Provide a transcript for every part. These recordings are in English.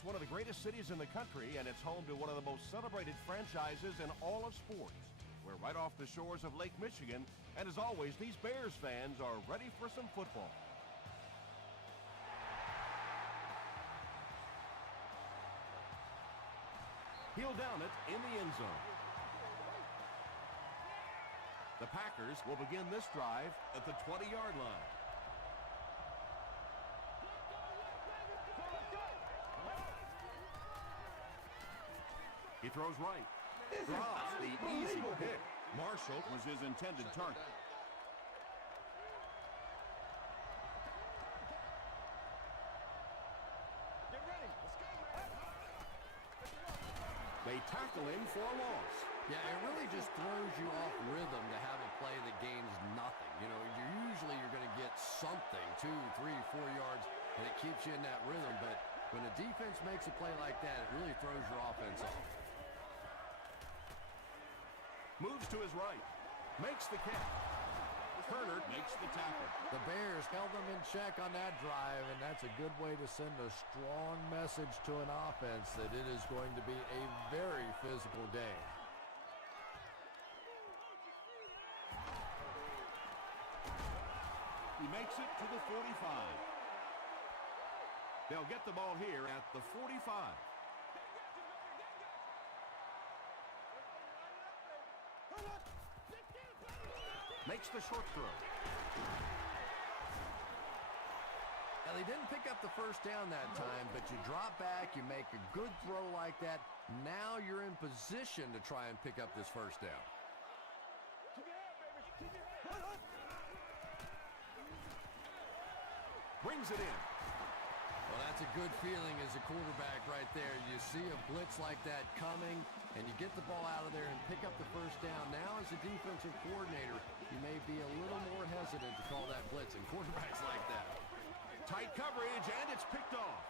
It's one of the greatest cities in the country, and it's home to one of the most celebrated franchises in all of sports. We're right off the shores of Lake Michigan, and as always, these Bears fans are ready for some football. He'll down it in the end zone. The Packers will begin this drive at the 20-yard line. He throws right. Drops the easy pick. Marshall was his intended target. Get ready. Let's go, man. They tackle him for a loss. Yeah, it really just throws you off rhythm to have a play that gains nothing. You know, you're going to get something, 2, 3, 4 yards, and it keeps you in that rhythm. But when a defense makes a play like that, it really throws your offense off. Moves to his right. Makes the catch. Turner makes the tackle. The Bears held them in check on that drive, and that's a good way to send a strong message to an offense that it is going to be a very physical game. He makes it to the 45. They'll get the ball here at the 45. Makes the short throw. Now, they didn't pick up the first down that time, but you drop back, you make a good throw like that. Now you're in position to try and pick up this first down. Brings it in. Well, that's a good feeling as a quarterback right there. You see a blitz like that coming, and you get the ball out of there and pick up the first down. Now, as a defensive coordinator, you may be a little more hesitant to call that blitz, and quarterbacks like that. Tight coverage, and it's picked off.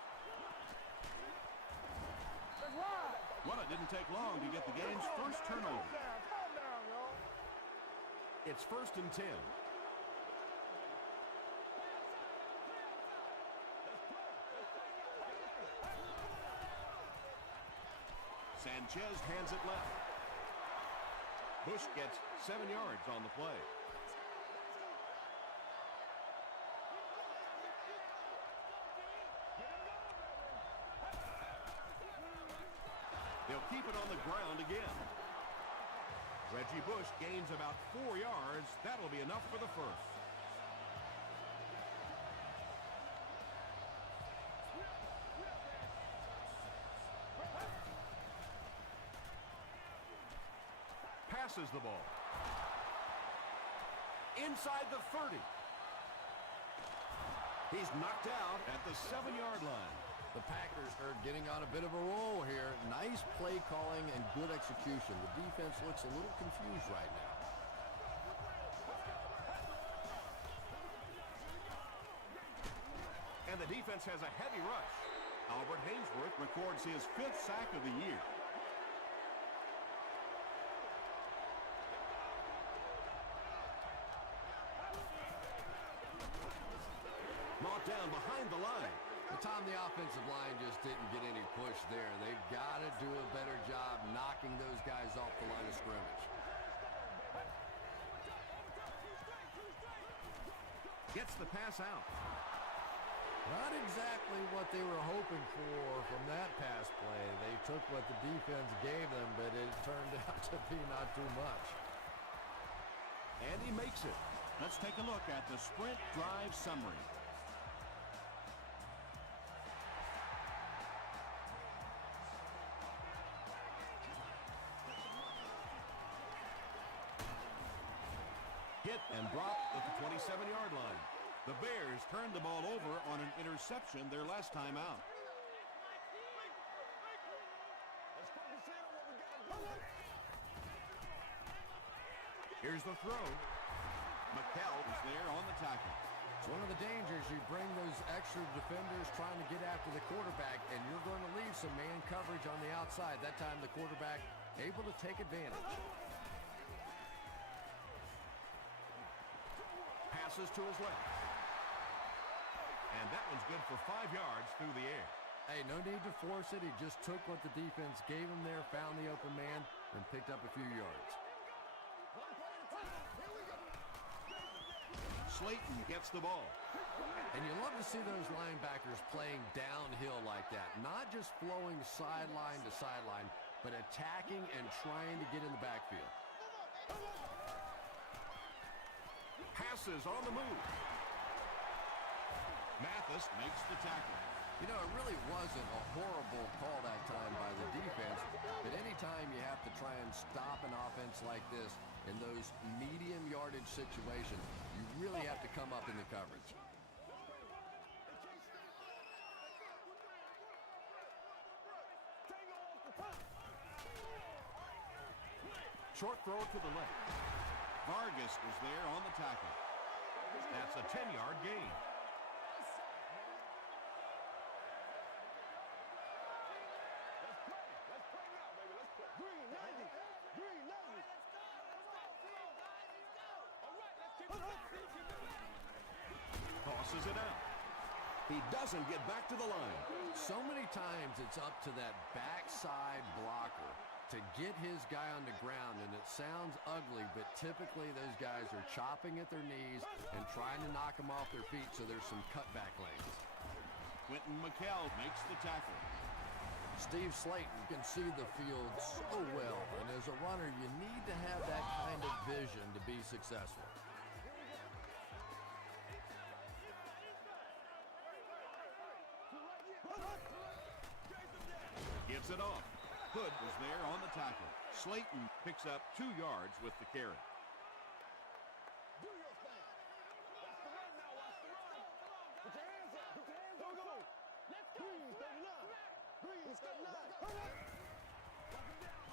Well, it didn't take long to get the game's first turnover. Calm down, y'all. It's 1st and 10. Sanchez hands it left. Bush gets 7 yards on the play. They'll keep it on the ground again. Reggie Bush gains about 4 yards. That'll be enough for the first. Passes the ball. Inside the 30. He's knocked out at the 7-yard line. The Packers are getting on a bit of a roll here. Nice play calling and good execution. The defense looks a little confused right now. And the defense has a heavy rush. Albert Haynesworth records his 5th sack of the year. Brought down behind the line. Tom, the offensive line just didn't get any push there. They've got to do a better job knocking those guys off the line of scrimmage. Gets the pass out. Not exactly what they were hoping for from that pass play. They took what the defense gave them, but it turned out to be not too much. And he makes it. Let's take a look at the sprint drive summary. Hit and dropped at the 27-yard line. The Bears turned the ball over on an interception their last time out. Here's the throw. McKell is there on the tackle. It's one of the dangers. You bring those extra defenders trying to get after the quarterback, and you're going to leave some man coverage on the outside. That time the quarterback able to take advantage. Passes to his left. And that one's good for 5 yards through the air. Hey, no need to force it. He just took what the defense gave him there, found the open man, and picked up a few yards. Slayton gets the ball. And you love to see those linebackers playing downhill like that. Not just flowing sideline to sideline, but attacking and trying to get in the backfield. Passes on the move. Mathis makes the tackle. You know, it really wasn't a horrible call that time by the defense, but anytime you have to try and stop an offense like this in those medium yardage situations, you really have to come up in the coverage. Short throw to the left. Vargas was there on the tackle. That's a 10-yard gain. Tosses it out. He doesn't get back to the line. So many times it's up to that backside blocker to get his guy on the ground, and it sounds ugly, but typically those guys are chopping at their knees and trying to knock them off their feet, so there's some cutback lanes. Quentin McKell makes the tackle. Steve Slayton can see the field so well, and as a runner, you need to have that kind of vision to be successful. Gets it off. Hood was there on the tackle. Slayton picks up 2 yards with the carry. Do your thing. Watch the run now. Watch the run. Put your hands up. Put your hands up. Go. Let's go. Green, 39. Green, 39.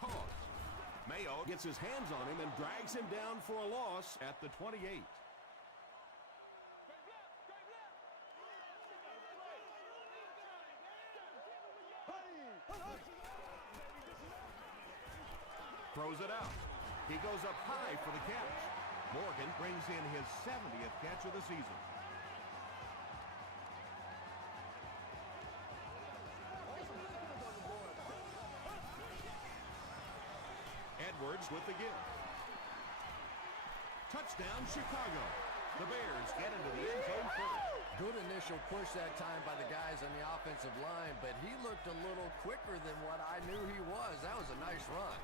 Pause. Mayo gets his hands on him and drags him down for a loss at the 28. Throws it out. He goes up high for the catch. Morgan brings in his 70th catch of the season. Edwards with the give. Touchdown, Chicago. The Bears get into the end zone first. Good initial push that time by the guys on the offensive line, but he looked a little quicker than what I knew he was. That was a nice run.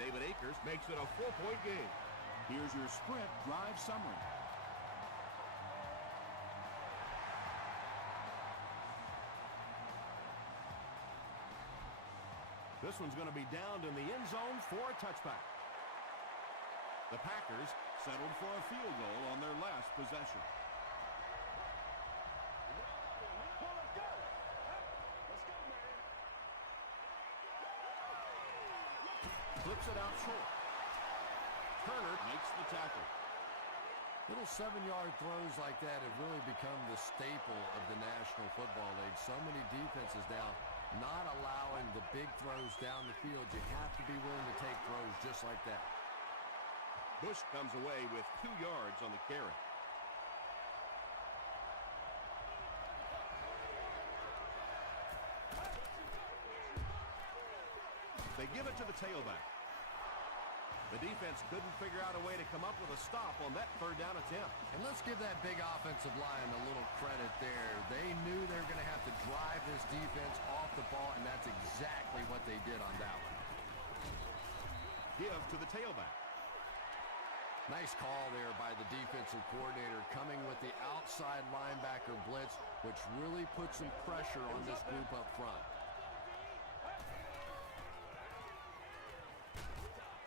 David Akers makes it a 4-point game. Here's your sprint drive summary. This one's going to be downed in the end zone for a touchback. The Packers settled for a field goal on their last possession. Flips it out short. Turner makes the tackle. Little 7-yard throws like that have really become the staple of the National Football League. So many defenses now not allowing the big throws down the field. You have to be willing to take throws just like that. Bush comes away with 2 yards on the carry. They give it to the tailback. The defense couldn't figure out a way to come up with a stop on that 3rd down attempt. And let's give that big offensive line a little credit there. They knew they were going to have to drive this defense off the ball, and that's exactly what they did on that one. Give to the tailback. Nice call there by the defensive coordinator, coming with the outside linebacker blitz, which really put some pressure on this group up front.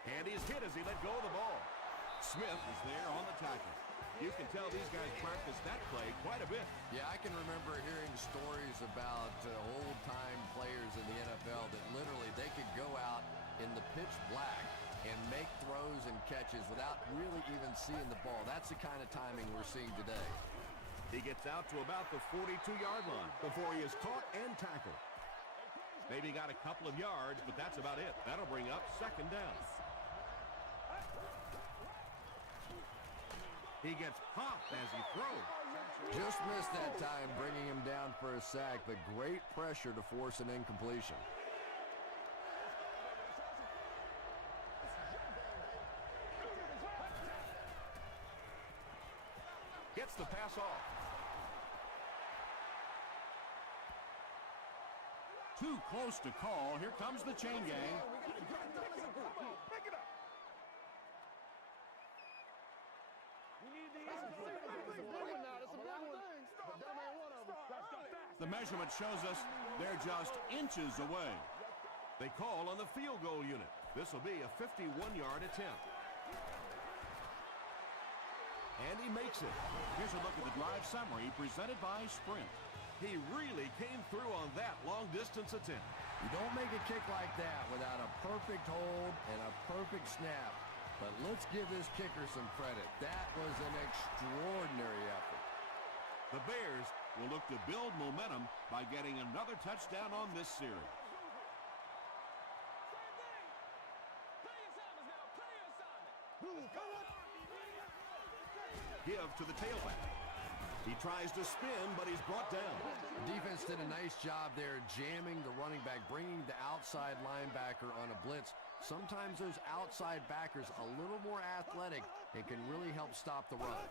And he's hit as he let go of the ball. Smith is there on the tackle. You can tell these guys practice that play quite a bit. Yeah, I can remember hearing stories about old-time players in the NFL that literally they could go out in the pitch black and make throws and catches without really even seeing the ball. That's the kind of timing we're seeing today. He gets out to about the 42-yard line before he is caught and tackled. Maybe got a couple of yards, but that's about it. That'll bring up 2nd down. He gets popped as he throws. Just missed that time, bringing him down for a sack, but great pressure to force an incompletion. Gets the pass off. Too close to call. Here comes the chain gang. The measurement shows us they're just inches away. They call on the field goal unit. This will be a 51-yard attempt. And he makes it. Here's a look at the drive summary presented by Sprint. He really came through on that long-distance attempt. You don't make a kick like that without a perfect hold and a perfect snap. But let's give this kicker some credit. That was an extraordinary effort. The Bears will look to build momentum by getting another touchdown on this series. Give to the tailback. He tries to spin, but he's brought down. The defense did a nice job there jamming the running back, bringing the outside linebacker on a blitz. Sometimes those outside backers a little more athletic and can really help stop the run.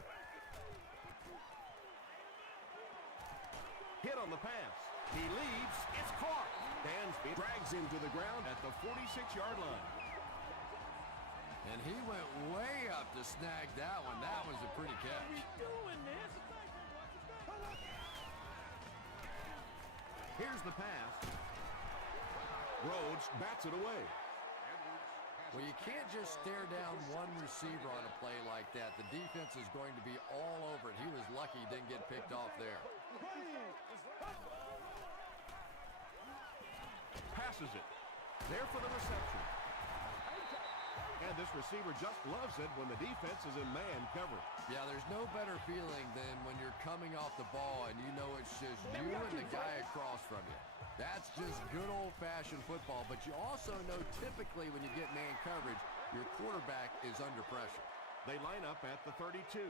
Hit on the pass. He leaps. It's caught. Dansby drags him to the ground at the 46-yard line. And he went way up to snag that one. That was a pretty catch. Here's the pass. Rhodes bats it away. Well, you can't just stare down one receiver on a play like that. The defense is going to be all over it. He was lucky he didn't get picked off there. Passes it. There for the reception. And this receiver just loves it when the defense is in man coverage. Yeah, there's no better feeling than when you're coming off the ball and you know it's just you and the guy across from you. That's just good old-fashioned football. But you also know typically when you get man coverage, your quarterback is under pressure. They line up at the 32.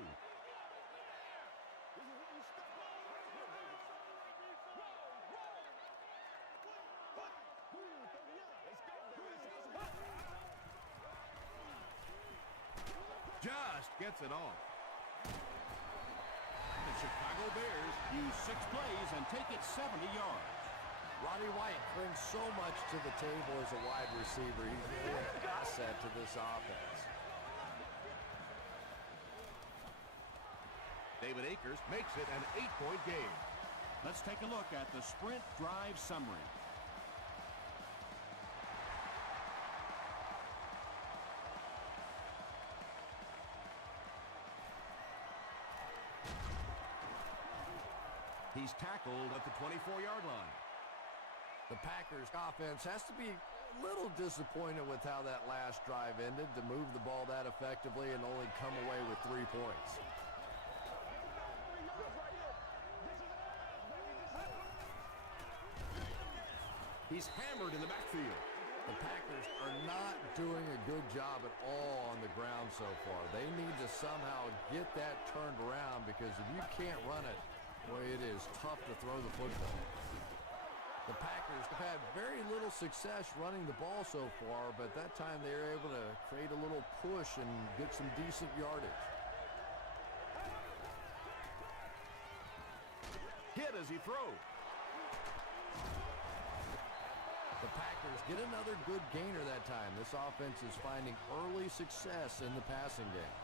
Just gets it off. The Chicago Bears use 6 plays and take it 70 yards. Roddy White brings so much to the table as a wide receiver. He's really an asset to this offense. David Akers makes it an 8-point game. Let's take a look at the Sprint drive summary. He's tackled at the 24-yard line. The Packers offense has to be a little disappointed with how that last drive ended to move the ball that effectively and only come away with 3 points. He's hammered in the backfield. The Packers are not doing a good job at all on the ground so far. They need to somehow get that turned around because if you can't run it, boy, it is tough to throw the football. The Packers have had very little success running the ball so far, but that time they were able to create a little push and get some decent yardage. Hit as he throws. The Packers get another good gainer that time. This offense is finding early success in the passing game.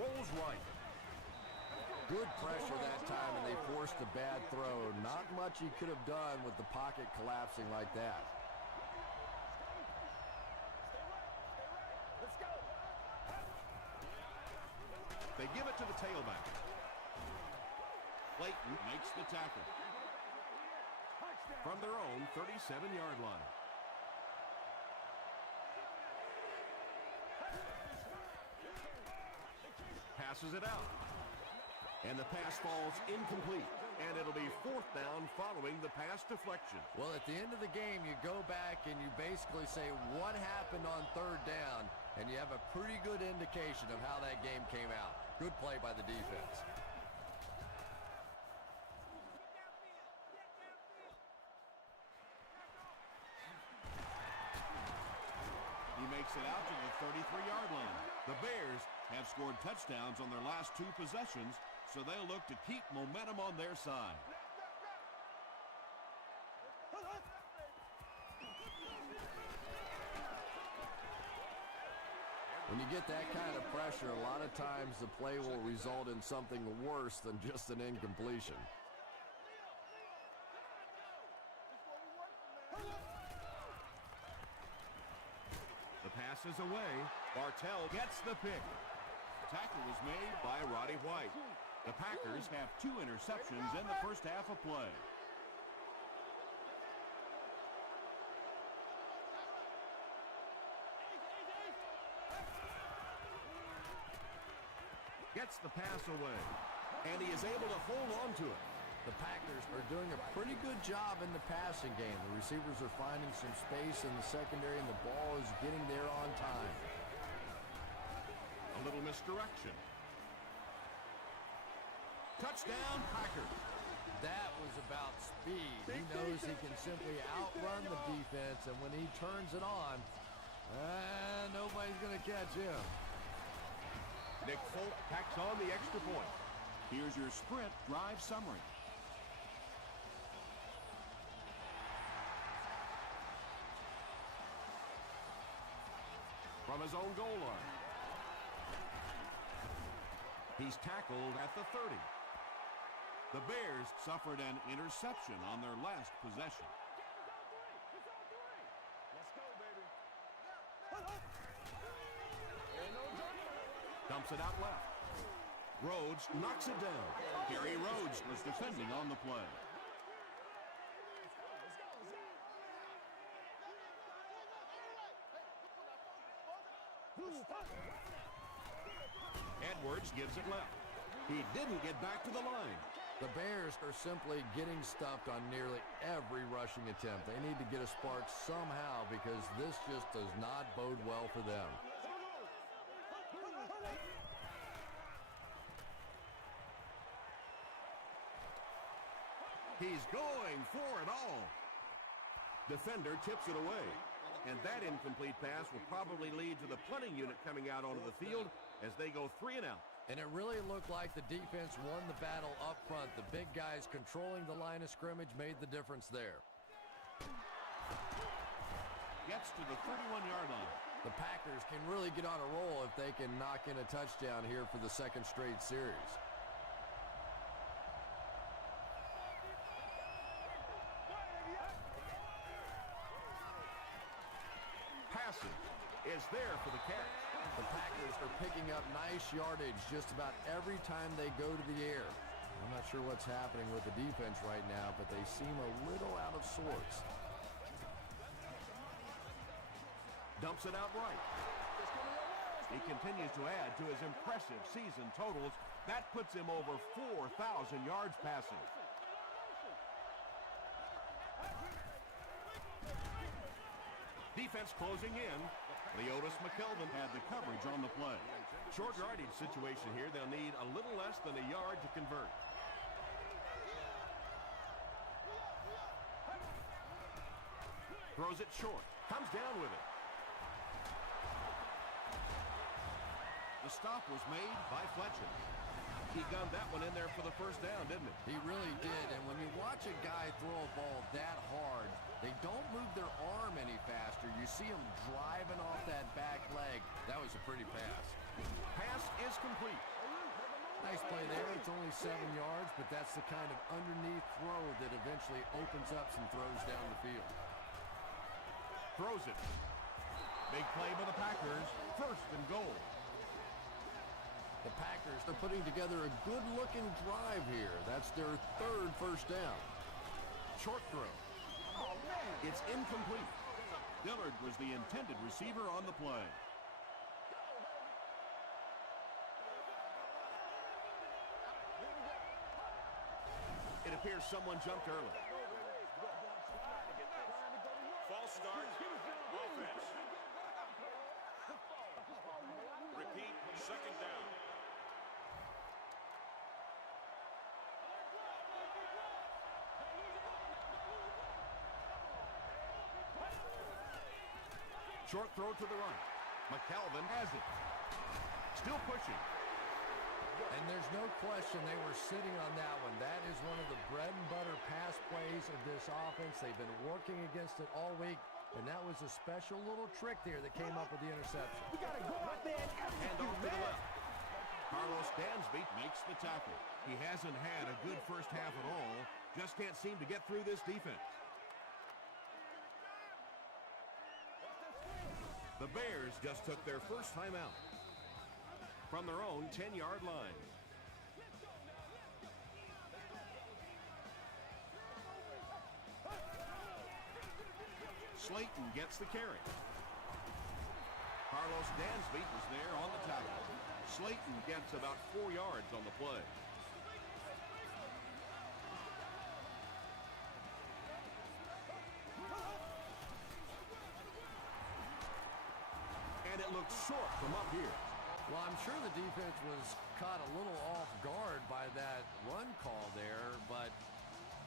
Rolls right. Good pressure that time, and they forced a bad throw. Not much he could have done with the pocket collapsing like that. They give it to the tailback. Clayton makes the tackle. From their own 37-yard line. Passes it out. And the pass falls incomplete. And it'll be 4th down following the pass deflection. Well, at the end of the game, you go back and you basically say what happened on 3rd down, and you have a pretty good indication of how that game came out. Good play by the defense. He makes it out to the 33-yard line. The Bears have scored touchdowns on their last 2 possessions, so they'll look to keep momentum on their side. When you get that kind of pressure, a lot of times the play will result in something worse than just an incompletion. The pass is away. Bartell gets the pick. Tackle was made by Roddy White. The Packers have 2 interceptions in the first half of play. Gets the pass away, and he is able to hold on to it. The Packers are doing a pretty good job in the passing game. The receivers are finding some space in the secondary, and the ball is getting there on time. A little misdirection. Touchdown, Packers. That was about speed. He knows he can simply outrun the defense, and when he turns it on, nobody's going to catch him. Nick Folk tacks on the extra point. Here's your sprint drive summary. From his own goal line. He's tackled at the 30. The Bears suffered an interception on their last possession. Let's go, baby. Dumps it out left. Rhodes knocks it down. Gary Rhodes was defending on the play. Edwards gives it left. He didn't get back to the line. The Bears are simply getting stuffed on nearly every rushing attempt. They need to get a spark somehow because this just does not bode well for them. He's going for it all. Defender tips it away. And that incomplete pass will probably lead to the punting unit coming out onto the field as they go 3 and out. And it really looked like the defense won the battle up front. The big guys controlling the line of scrimmage made the difference there. Gets to the 31-yard line. The Packers can really get on a roll if they can knock in a touchdown here for the 2nd straight series. Passing is there for the catch. The Packers are picking up nice yardage just about every time they go to the air. I'm not sure what's happening with the defense right now, but they seem a little out of sorts. Dumps it out right. He continues to add to his impressive season totals. That puts him over 4,000 yards passing. Defense closing in. Leotis McKelvin Had the coverage on the play. short yardage situation here. They'll need a little less than a yard to convert. Throws it short. Comes down with it. The stop was made by Fletcher. He gunned that one in there for the first down, didn't he? He really did, and when you watch a guy throw a ball that hard, they don't move their arm any faster. You see him driving off that back leg. That was a pretty pass. Pass is complete. Nice play there. It's only 7 yards, but that's the kind of underneath throw that eventually opens up some throws down the field. Throws it. Big play by the Packers. 1st and goal. The Packers are putting together a good-looking drive here. That's their 3rd first down. Short throw. It's incomplete. Dillard was the intended receiver on the play. It appears someone jumped early. False start. Offense. Repeat, second down. Short throw to the right. McKelvin has it. Still pushing. And there's no question they were sitting on that one. That is one of the bread and butter pass plays of this offense. They've been working against it all week, and that was a special little trick there that came up with the interception. We got to go out there and Hand off to the man. left. Carlos Dansby makes the tackle. He hasn't had a good first half at all. Just can't seem to get through this defense. The Bears just took their first time out from their own 10-yard line. Slayton gets the carry. Carlos Dansby was there on the tackle. Slayton gets about 4 yards on the play. And it looks short from up here. Well, I'm sure the defense was caught a little off guard by that run call there, but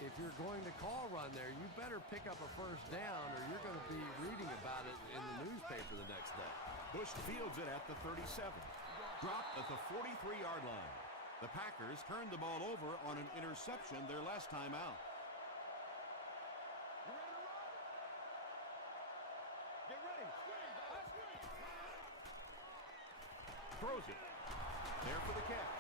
if you're going to call run there, you better pick up a first down or you're going to be reading about it in the newspaper the next day. Bush fields it at the 37. Dropped at the 43-yard line. The Packers turned the ball over on an interception their last time out. Get ready. Throws it. There for the catch.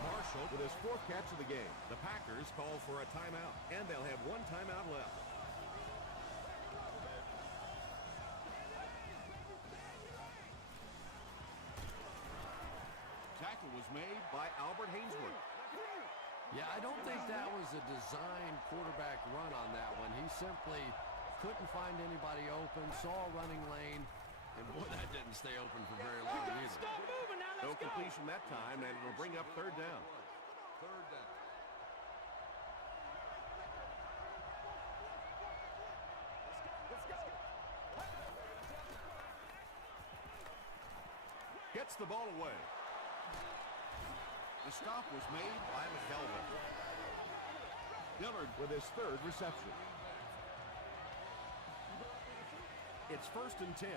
Marshall with his 4th catch of the game. The Packers call for a timeout, and they'll have 1 timeout left. Tackle was made by Albert Hainsworth. Yeah, I don't think that was a designed quarterback run on that one. He simply couldn't find anybody open, saw a running lane, and boy, that didn't stay open for very long either. Stop moving now. No Let's go. completion that time, and it'll bring up 3rd down. Third down. Let's go. Gets the ball away. The stop was made by McKelvin. Dillard with his 3rd reception. It's 1st and 10.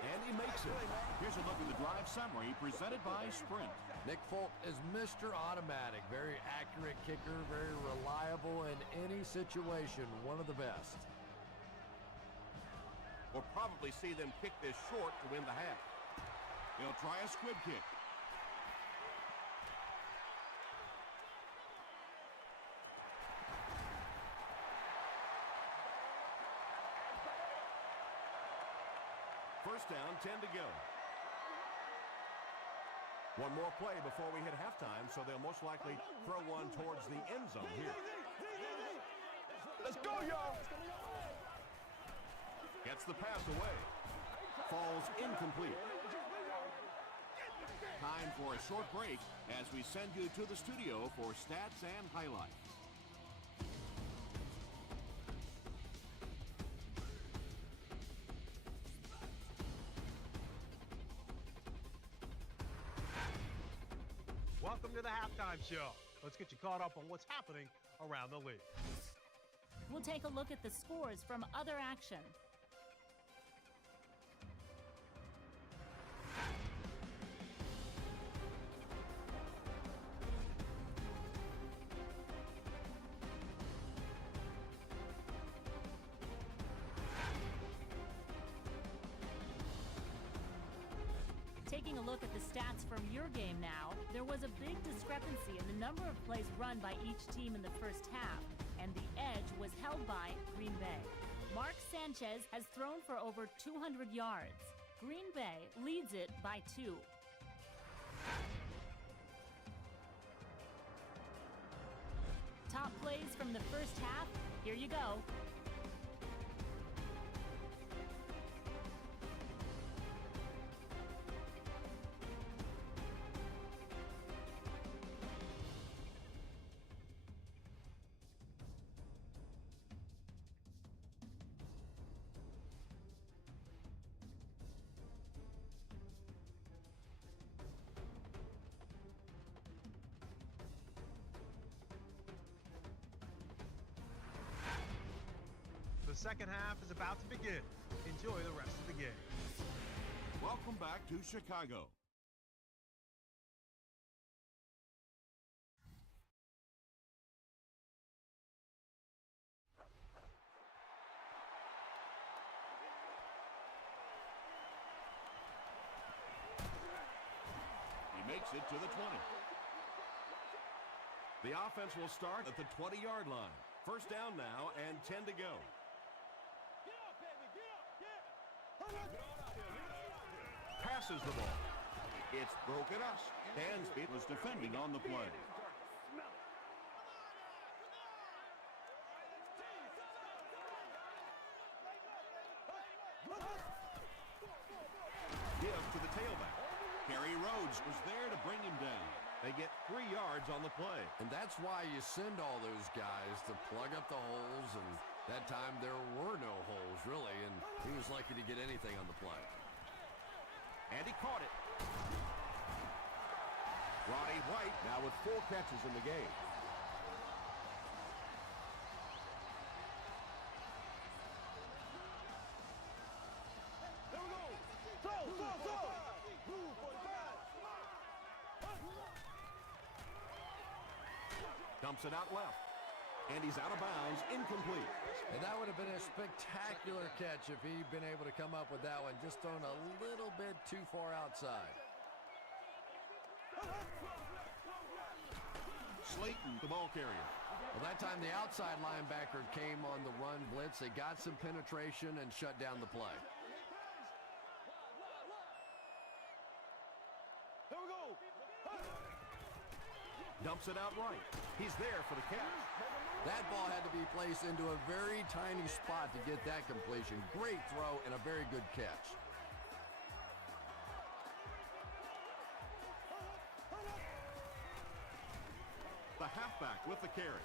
And he makes it. Here's a look at the drive summary presented by Sprint. Nick Folk is Mr. Automatic. Very accurate kicker, very reliable in any situation. One of the best. We'll probably see them kick this short to win the half. They'll try a squib kick. First down, 10 to go. One more play before we hit halftime, so they'll most likely throw one towards the end zone here. Let's go, y'all. Gets the pass away. Falls incomplete. Time for a short break as we send you to the studio for stats and highlights. Welcome to the halftime show. Let's get you caught up on what's happening around the league. We'll take a look at the scores from other action. Taking a look at the stats from your game now, there was a big discrepancy in the number of plays run by each team in the first half, and the edge was held by Green Bay. Mark Sanchez has thrown for over 200 yards. Green Bay leads it by 2. Top plays from the first half, here you go. second half is about to begin. Enjoy the rest of the game. Welcome back to Chicago. He makes it to the 20. The offense will start at the 20-yard line. First down now and 10 to go. Passes the ball. It's broken up. Dansby was defending on the play. Give to the tailback. Kerry Rhodes was there to bring him down. They get 3 yards on the play. And that's why you send all those guys to plug up the holes, and that time there were no holes, really, and he was lucky to get anything on the play. And he caught it. Roddy White now with 4 catches in the game. Here we go. Throw. Move, 45. Dumps it out left. And he's out of bounds, incomplete. And that would have been a spectacular catch if he'd been able to come up with that one, just thrown a little bit too far outside. Slayton, the ball carrier. Well, that time the outside linebacker came on the run blitz. They got some penetration and shut down the play. Here we go. Dumps it out right. He's there for the catch. That ball had to be placed into a very tiny spot to get that completion. Great throw and a very good catch. The halfback with the carry.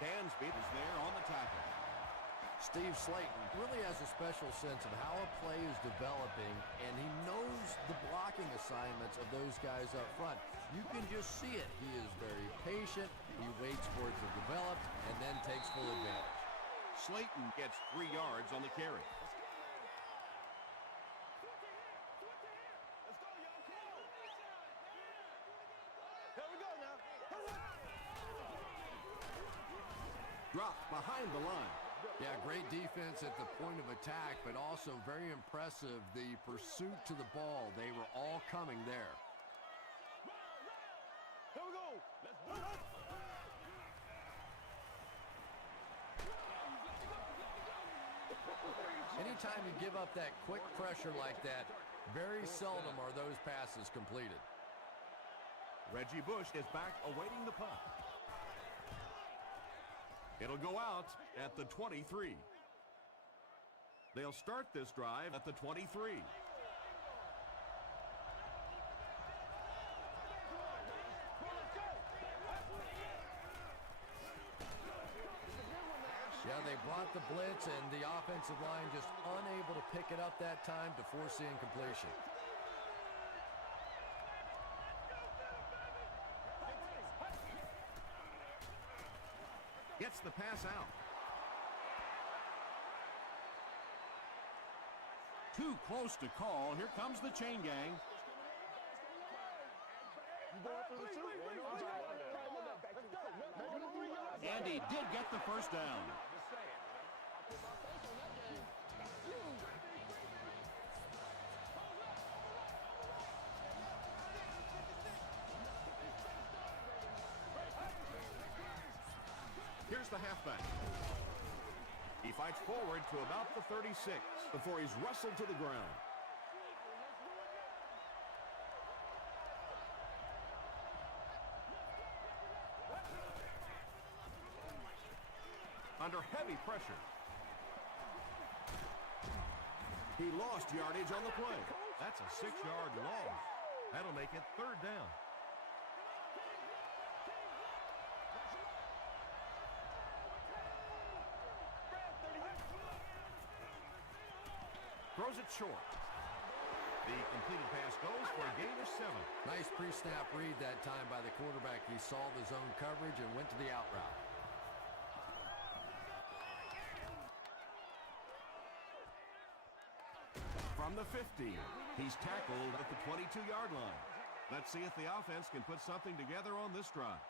Dansby is there on the tackle. Steve Slayton really has a special sense of how a play is developing, and he knows the blocking assignments of those guys up front. You can just see it. He is very patient. He waits for it to develop and then takes full advantage. Slayton gets 3 yards on the carry. Here we go now. Drop behind the line. Yeah, great defense at the point of attack, but also very impressive the pursuit to the ball. They were all coming there. Here we go. Let's do it. Anytime you give up that quick pressure like that, very seldom are those passes completed. Reggie Bush is back awaiting the punt. It'll go out at the 23. They'll start this drive at the 23. Yeah, they brought the blitz, and the offensive line just unable to pick it up that time to force the incompletion. Gets the pass out. Too close to call. Here comes the chain gang. And he did get the first down. Here's the halfback. He fights forward to about the 36 before he's wrestled to the ground. Under heavy pressure. He lost yardage on the play. That's a 6-yard loss. That'll make it 3rd down. Throws it short. The completed pass goes for a gain of 7. Nice pre-snap read that time by the quarterback. He saw the zone coverage and went to the out route. from the 50. He's tackled at the 22-yard line. Let's see if the offense can put something together on this drive.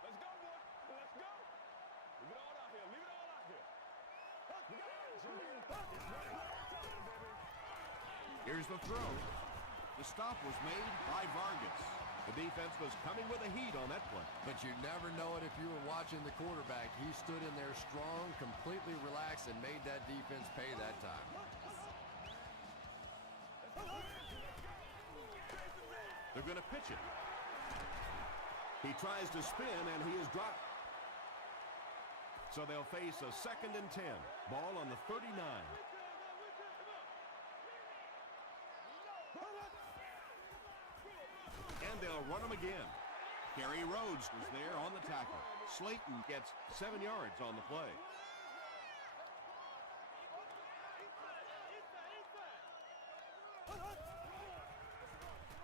Let's go, boy. Let's go. Leave it all out here. Leave it all out here. Here's the throw. The stop was made by Vargas. The defense was coming with a heat on that play. But you never know it if you were watching the quarterback. He stood in there strong, completely relaxed, and made that defense pay that time. They're going to pitch it. He tries to spin, and he is dropped. So they'll face a 2nd and 10. Ball on the 39. And they'll run him again. Gary Rhodes was there on the tackle. Slayton gets 7 yards on the play.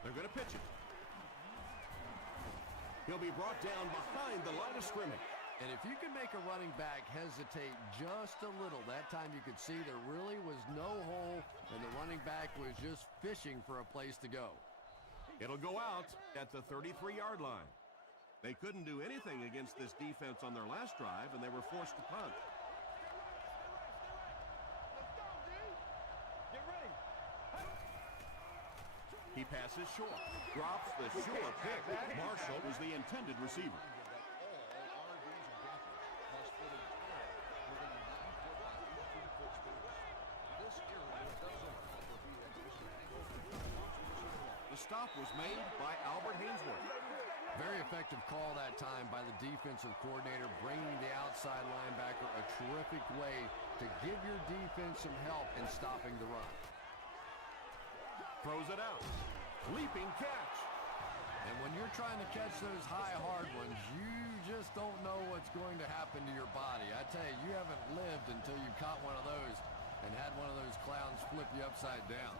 They're going to pitch it. He'll be brought down behind the line of scrimmage. And if you can make a running back hesitate just a little, that time you could see there really was no hole, and the running back was just fishing for a place to go. It'll go out at the 33-yard line. They couldn't do anything against this defense on their last drive, and they were forced to punt. Get ready. He passes short. Drops the short pick. Marshall was the intended receiver. The stop was made by Albert Hainsworth. Very effective call that time by the defensive coordinator, bringing the outside linebacker a terrific way to give your defense some help in stopping the run. Throws it out. Leaping catch. And when you're trying to catch those high, hard ones, you just don't know what's going to happen to your body. I tell you, you haven't lived until you caught one of those and had one of those clowns flip you upside down.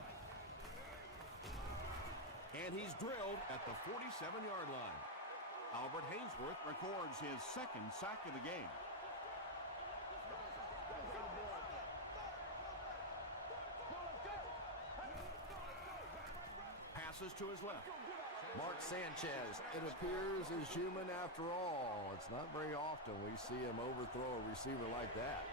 And he's drilled at the 47-yard line. Albert Hainsworth records his 2nd sack of the game. Passes to his left. Mark Sanchez, it appears, is human after all. It's not very often we see him overthrow a receiver like that.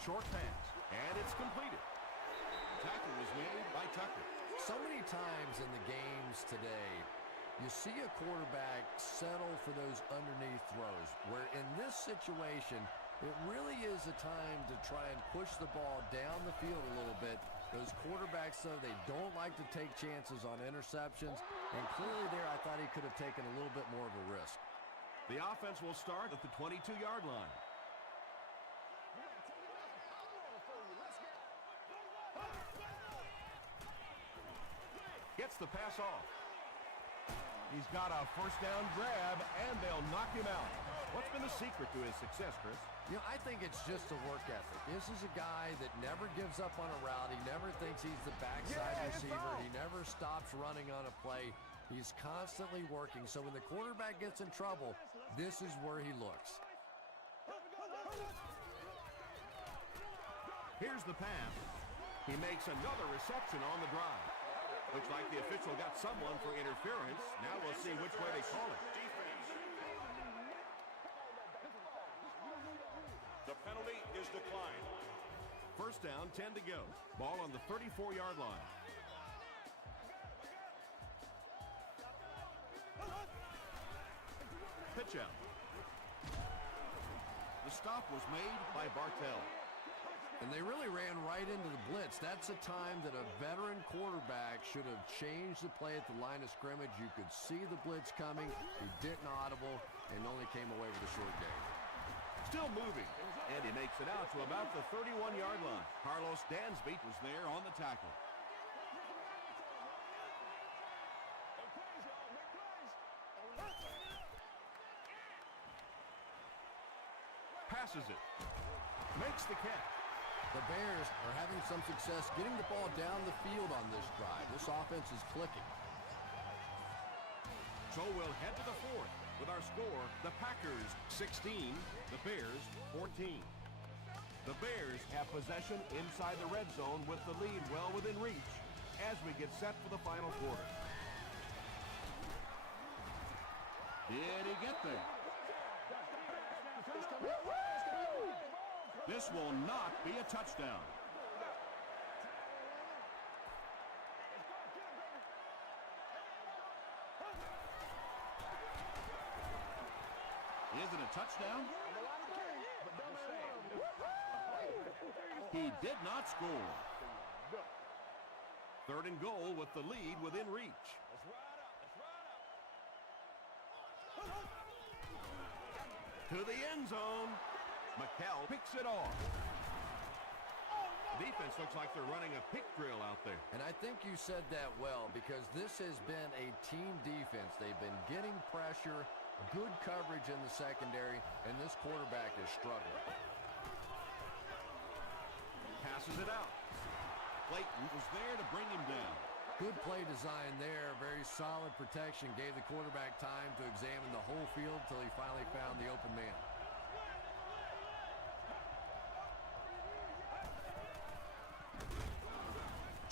Short pass, and it's completed. Tackle was made by Tucker. So many times in the games today, you see a quarterback settle for those underneath throws, where in this situation, it really is a time to try and push the ball down the field a little bit. Those quarterbacks, though, they don't like to take chances on interceptions, and clearly there I thought he could have taken a little bit more of a risk. The offense will start at the 22-yard line. Gets the pass off. He's got a first down grab, and they'll knock him out. What's been the secret to his success, Chris? You know, I think it's just a work ethic. This is a guy that never gives up on a route. He never thinks he's the backside receiver. He never stops running on a play. He's constantly working. So when the quarterback gets in trouble, this is where he looks. Here's the pass. He makes another reception on the drive. Looks like the official got someone for interference. Now we'll see which way they call it. The penalty is declined. First down, 10 to go. Ball on the 34-yard line. Pitch out. The stop was made by Bartell. And they really ran right into the blitz. That's a time that a veteran quarterback should have changed the play at the line of scrimmage. You could see the blitz coming. He didn't audible and only came away with a short gain. Still moving, and he makes it out to about the 31-yard line. Carlos Dansby was there on the tackle. Passes it. Makes the catch. The Bears are having some success getting the ball down the field on this drive. This offense is clicking. So we'll head to the fourth with our score, the Packers 6, 16, the Bears 14. The Bears have possession inside the red zone with the lead well within reach as we get set for the final quarter. Did he get there? This will not be a touchdown. Is it a touchdown? He did not score. 3rd and goal with the lead within reach. To the end zone. McHale picks it off. Defense looks like they're running a pick drill out there. And I think you said that well, because this has been a team defense. They've been getting pressure, good coverage in the secondary, and this quarterback is struggling. Passes it out. Clayton was there to bring him down. Good play design there. Very solid protection. Gave the quarterback time to examine the whole field till he finally found the open man.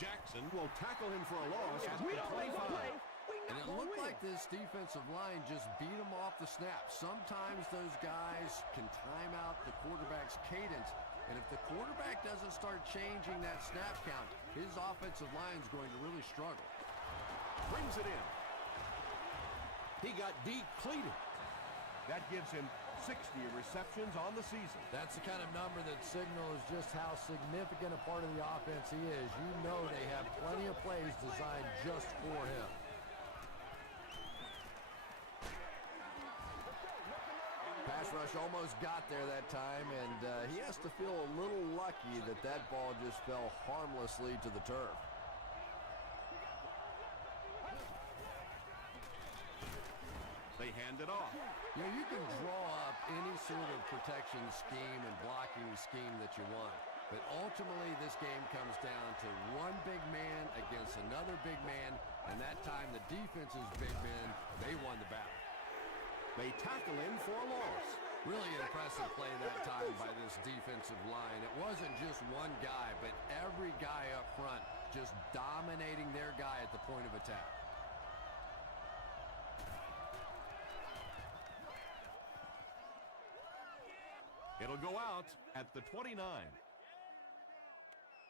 Jackson will tackle him for a loss at the 25. And it looked like this defensive line just beat him off the snap. Sometimes those guys can time out the quarterback's cadence. And if the quarterback doesn't start changing that snap count, his offensive line is going to really struggle. Brings it in. He got depleted. That gives him 60 receptions on the season. That's the kind of number that signals just how significant a part of the offense he is. You know they have plenty of plays designed just for him. Pass rush almost got there that time, and he has to feel a little lucky that that ball just fell harmlessly to the turf. They hand it off. You know, you can draw up any sort of protection scheme and blocking scheme that you want, but ultimately this game comes down to one big man against another big man, and that time the defense's big men, they won the battle. They tackle him for a loss. Really impressive play that time by this defensive line. It wasn't just one guy, but every guy up front just dominating their guy at the point of attack. It'll go out at the 29.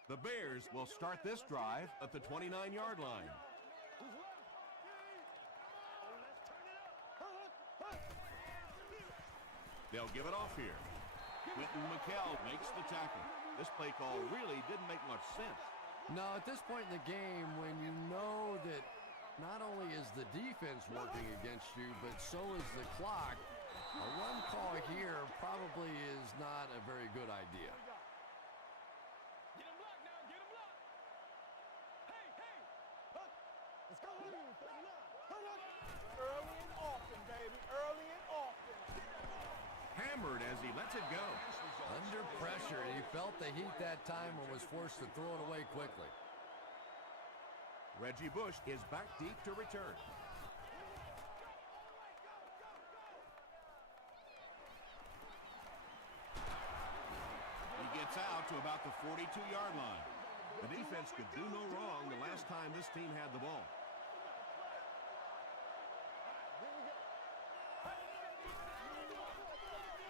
The Bears will start this drive at the 29-yard line. They'll give it off here. Quentin McHale makes the tackle. This play call really didn't make much sense. No, at this point in the game, when you know that not only is the defense working against you, but so is the clock, a run call here probably is not a very good idea. Get him blocked now, get him blocked. Hey, hey. Let's go. Early and often, baby. Early and often. Hammered as he lets it go. Under pressure, he felt the heat that time and was forced to throw it away quickly. Reggie Bush is back deep to return. He gets out to about the 42-yard line. The defense could do no wrong the last time this team had the ball.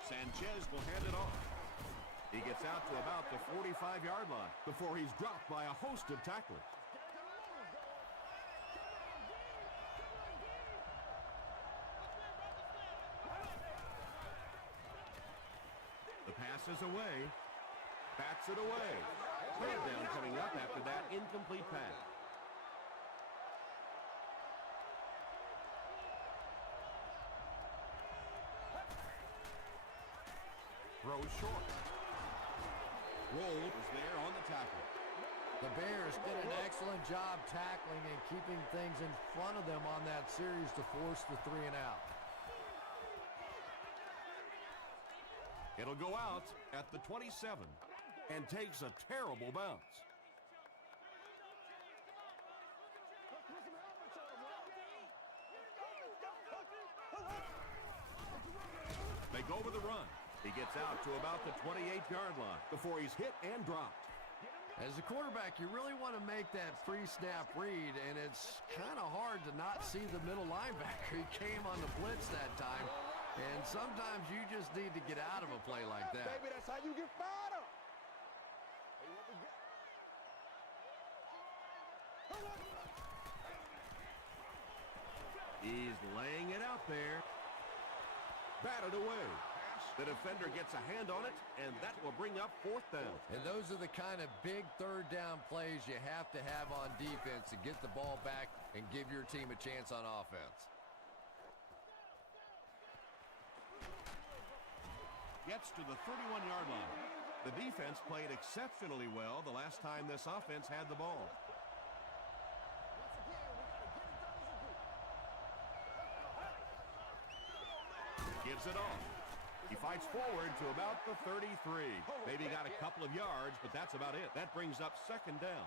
Sanchez will hand it off. He gets out to about the 45-yard line before he's dropped by a host of tacklers. The pass is away. Bats it away. Third down coming up after that incomplete pass. Throws short. Roll is there on the tackle. The Bears did an excellent job tackling and keeping things in front of them on that series to force the 3 and out. It'll go out at the 27 and takes a terrible bounce. They go He gets out to about the 28-yard line before he's hit and dropped. As a quarterback, you really want to make that pre-snap read, and it's kind of hard to not see the middle linebacker. He came on the blitz that time, and sometimes you just need to get out of a play like that. Baby, that's how you get fired up. Hey, what we got? He's laying it out there. Batted away. The defender gets a hand on it, and that will bring up 4th down. And those are the kind of big third down plays you have to have on defense to get the ball back and give your team a chance on offense. Gets to the 31-yard line. The defense played exceptionally well the last time this offense had the ball. Gives it off. He fights forward to about the 33. Maybe got a couple of yards, but that's about it. That brings up 2nd down.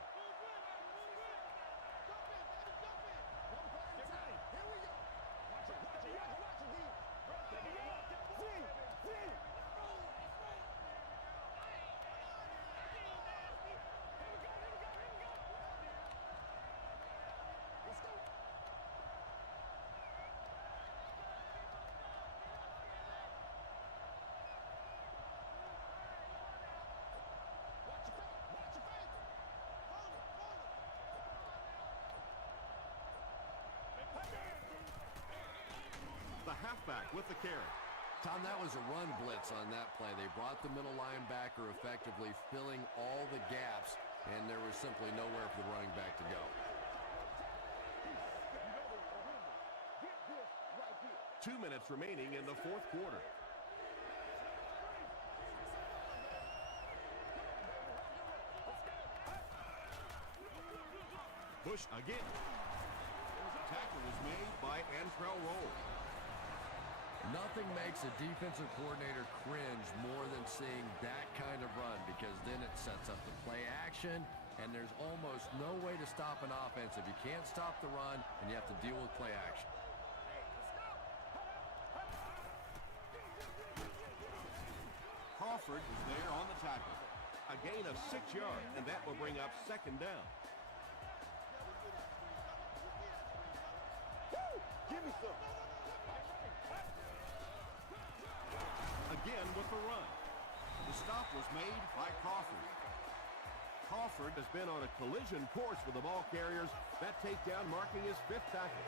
The halfback with the carry. Tom, that was a run blitz on that play. They brought the middle linebacker effectively filling all the gaps, and there was simply nowhere for the running back to go. Two minutes remaining in the 4th quarter. Bush again. Tackle was made by Antrell Roll. Nothing makes a defensive coordinator cringe more than seeing that kind of run, because then it sets up the play action, and there's almost no way to stop an offense if you can't stop the run and you have to deal with play action. Crawford is there on the tackle. A gain of 6 yards, and that will bring up 2nd down. Woo! Give me some. Again with the run. The stop was made by Crawford. Crawford has been on a collision course with the ball carriers. That takedown marking his 5th tackle.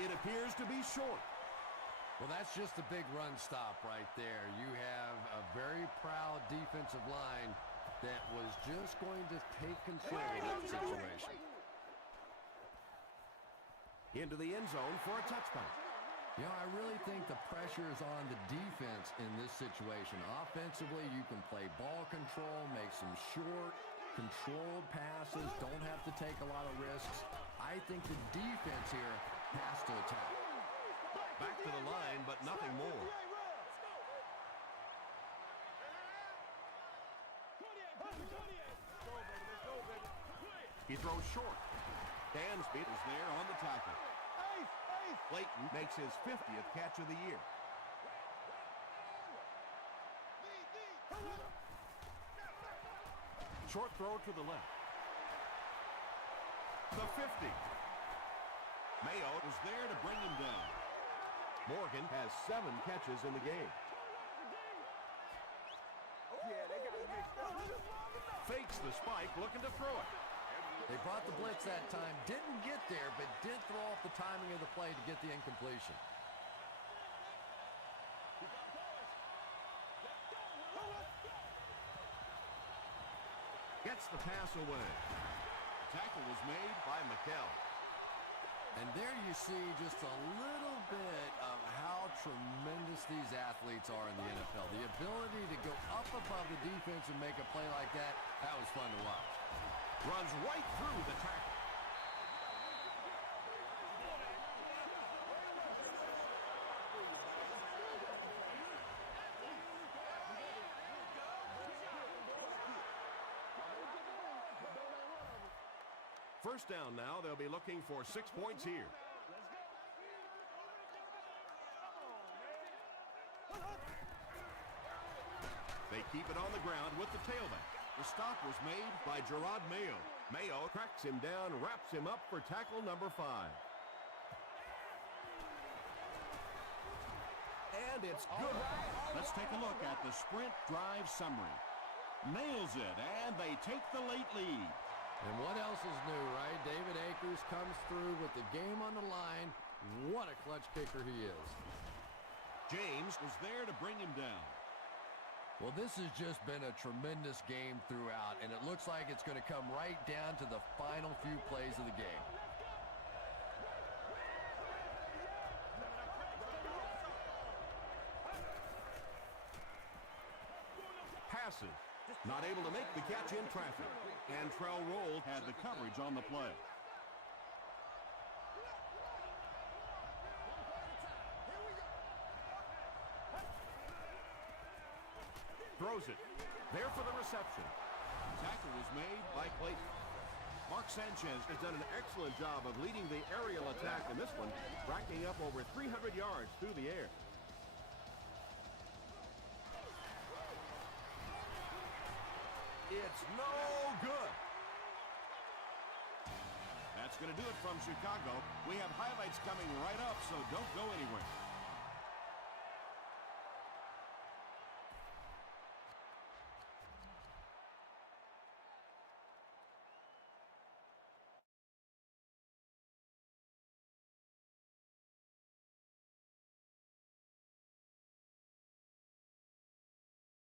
It appears to be short. Well, that's just a big run stop right there. You have a very proud defensive line that was just going to take control of that situation. Into the end zone for a touchdown. You know, I really think the pressure is on the defense in this situation. Offensively, you can play ball control, make some short, controlled passes, don't have to take a lot of risks. I think the defense here has to attack. Back to the line, but nothing more. He throws short. Dansby is there on the tackle. Clayton makes his 50th catch of the year. Short throw to the left. The 50. Mayo was there to bring him down. Morgan has 7 catches in the game. Fakes the spike, looking to throw it. They brought the blitz that time, didn't get there, but did throw off the timing of the play to get the incompletion. Gets the pass away. Tackle was made by McKell. And there you see just a little bit of how tremendous these athletes are in the NFL. The ability to go up above the defense and make a play like that, that was fun to watch. Runs right through the tackle. First down now. They'll be looking for 6 points here. They keep it on the ground with the tailback. The stop was made by Gerard Mayo. Mayo cracks him down, wraps him up for tackle number 5. And it's good. Let's take a look at the sprint drive summary. Nails it, and they take the late lead. And what else is new, right? David Akers comes through with the game on the line. What a clutch kicker he is. James was there to bring him down. Well, this has just been a tremendous game throughout, and it looks like it's going to come right down to the final few plays of the game. Passes. Not able to make the catch in traffic. And Trell Roll had the coverage on the play. Throws it. There for the reception. Tackle was made by Clayton. Mark Sanchez has done an excellent job of leading the aerial attack in this one, racking up over 300 yards through the air. It's no good. That's going to do it from Chicago. We have highlights coming right up, so don't go anywhere.